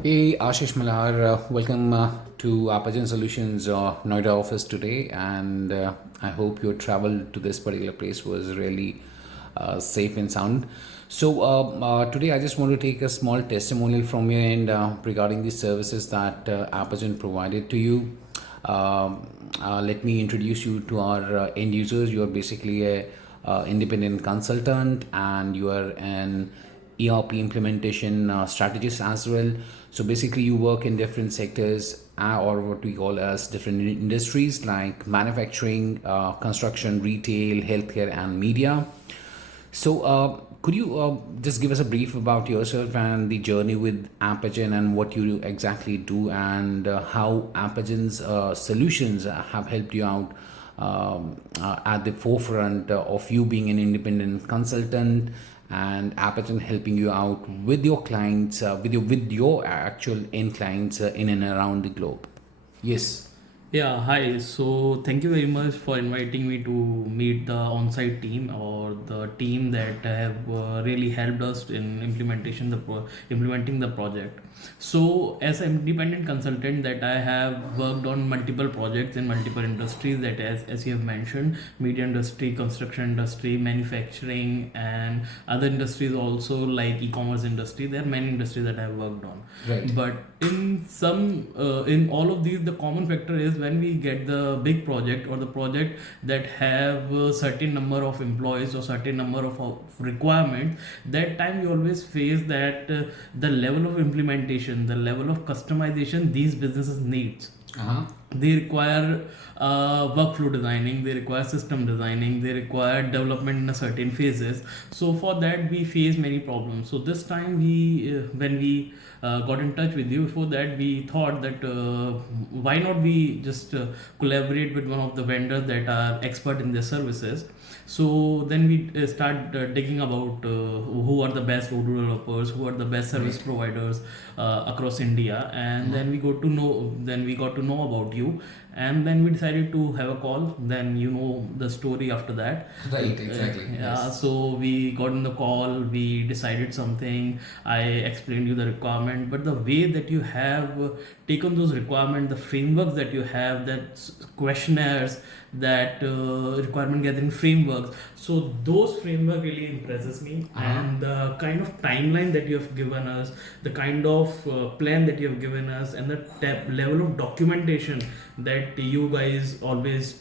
Hey, Ashish Malharn, welcome to Apagen Solutions Noida office today, and I hope your travel to this particular place was really safe and sound. Today I just want to take a small testimonial from you and regarding the services that Apagen provided to you. Let me introduce you to our end users. You are basically a independent consultant, and you are an ERP implementation strategist as well. So basically, you work in different sectors or what we call as different industries like manufacturing, construction, retail, healthcare, and media. Could you just give us a brief about yourself and the journey with Apagen and what you exactly do and how Apagen's solutions have helped you out at the forefront of you being an independent consultant and Apagen helping you out with your clients, with your actual end clients in and around the globe? Yes. Yeah, hi. So thank you very much for inviting me to meet the on-site team or the team that have really helped us in implementing the project. So as an independent consultant that I have worked on multiple projects in multiple industries that as you have mentioned, media industry, construction industry, manufacturing and other industries also like e-commerce industry. There are many industries that I have worked on. Right. But in all of these, the common factor is when we get the big project or the project that have a certain number of employees or certain number of requirements, that time you always face that the level of implementation, the level of customization these businesses needs. Uh-huh. They require workflow designing, they require system designing, they require development in a certain phases. So for that we face many problems. So this time we when we got in touch with you, before that we thought that why not we just collaborate with one of the vendors that are expert in their services. So then we start digging about who are the best Odoo developers, who are the best service providers across India, and then we got to know about you, and then we decided to have a call. Then you know the story after that. Right, exactly. Yeah, Yes. so we got in the call, we decided something. I explained you the requirement, but the way that you have taken those requirements, the frameworks that you have, questionnaires, that requirement gathering frameworks, so those framework really impresses me. And the kind of timeline that you have given us, the kind of plan that you have given us, and the level of documentation that you guys always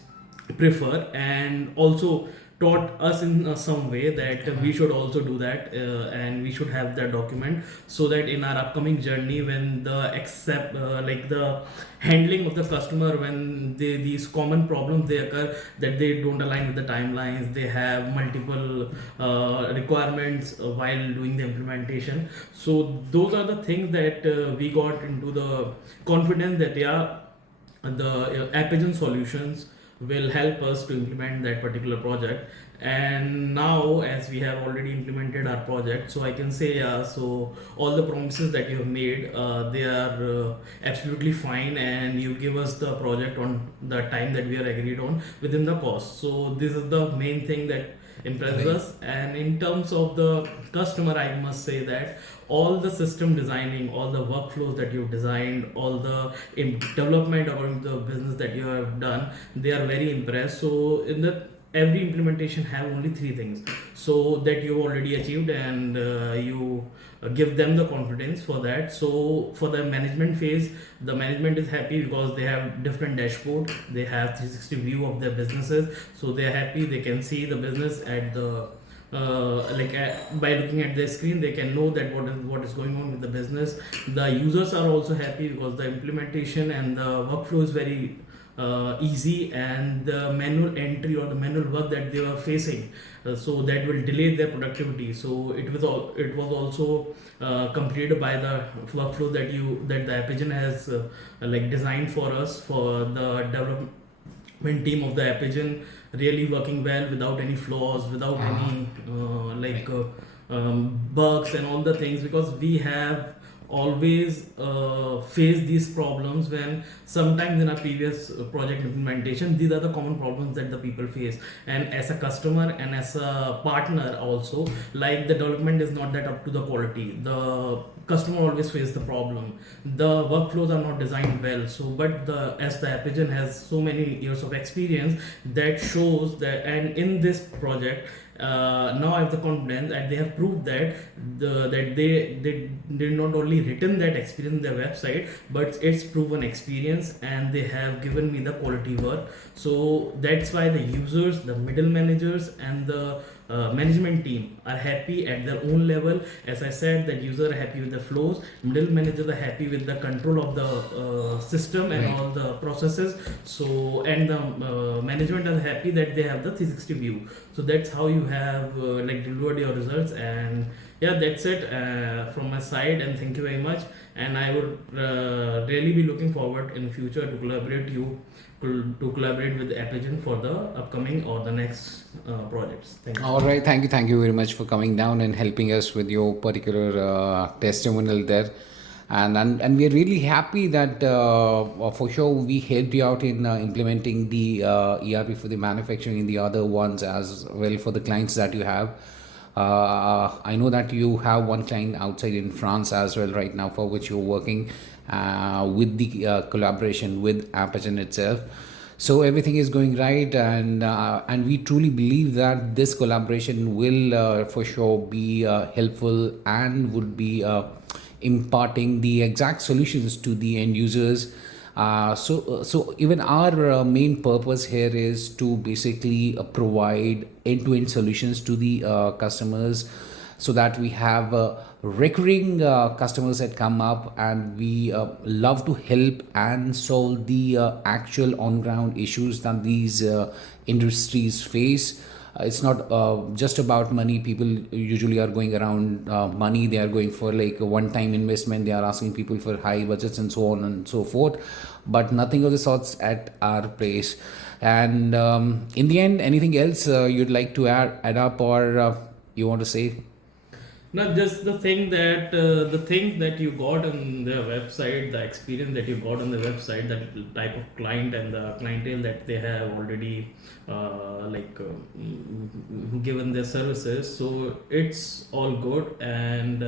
prefer, and also taught us in some way that we should also do that, and we should have that document, so that in our upcoming journey when the accept like the handling of the customer, when these common problems they occur, that they don't align with the timelines, they have multiple requirements while doing the implementation. So those are the things that we got into the confidence that yeah, the Apagen solutions will help us to implement that particular project. And now as we have already implemented our project, so I can say so all the promises that you have made, they are absolutely fine, and you give us the project on the time that we are agreed on within the cost. So this is the main thing that impresses Right. us. And in terms of the customer, I must say that all the system designing, all the workflows that you've designed, all the development according to the business that you have done, they are very impressed. So in the every implementation have only three things so that you already achieved, and you give them the confidence for that. So for the management phase, the management is happy because they have different dashboard, they have 360 view of their businesses, so they are happy, they can see the business at the by looking at their screen they can know that what is going on with the business. The users are also happy because the implementation and the workflow is very easy, and the manual entry or the manual work that they were facing, so that will delay their productivity. So it was also completed by the workflow that the Apagen has designed for us, for the development team of the Apagen, really working well without any flaws, without any bugs and all the things, because we have always face these problems when sometimes in our previous project implementation, these are the common problems that the people face. And as a customer and as a partner also, like the development is not that up to the quality, the customer always face the problem, the workflows are not designed well. So but the as the Apagen has so many years of experience, that shows that. And in this project, now I have the confidence that they have proved that that they did not only written that experience in their website, but it's proven experience, and they have given me the quality work. So that's why the users, the middle managers, and the management team are happy at their own level. As I said, the users are happy with the flows, middle managers are happy with the control of the system and Right. all the processes. So and the management are happy that they have the 360 view. So that's how you have like delivered your results. And yeah, that's it from my side, and thank you very much. And I would really be looking forward in future to collaborate with Apagen for the upcoming or the next projects. Thank you so All much. right, thank you very much for coming down and helping us with your particular testimonial there, and we're really happy that for sure we helped you out in implementing the ERP for the manufacturing and the other ones as well for the clients that you have. I know that you have one client outside in France as well right now for which you're working with the collaboration with Apagen itself. So everything is going right, and we truly believe that this collaboration will for sure be helpful and would be imparting the exact solutions to the end users. So even our main purpose here is to basically provide end-to-end solutions to the customers, so that we have recurring customers that come up, and we love to help and solve the actual on-ground issues that these industries face. It's not just about money. People usually are going around money. They are going for like a one-time investment. They are asking people for high budgets and so on and so forth, but nothing of the sorts at our place. And in the end, anything else you'd like to add up, or you want to say? Not just the things that you got on their website, the experience that you got on the website, that type of client and the clientele that they have already given their services. So it's all good, and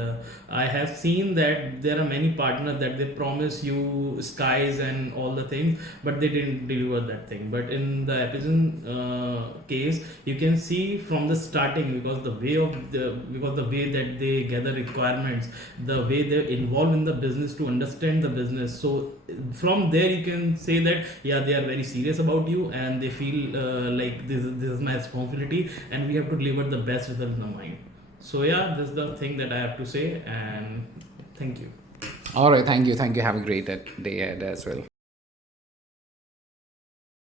I have seen that there are many partners that they promise you skies and all the things, but they didn't deliver that thing. But in the Apagen case, you can see from the starting, because the way that they gather requirements, the way they're involved in the business to understand the business. So from there you can say that yeah, they are very serious about you, and they feel like this is my responsibility, and we have to deliver the best result in the mind. So yeah, this is the thing that I have to say, and thank you. All right, thank you, have a great day ahead as well.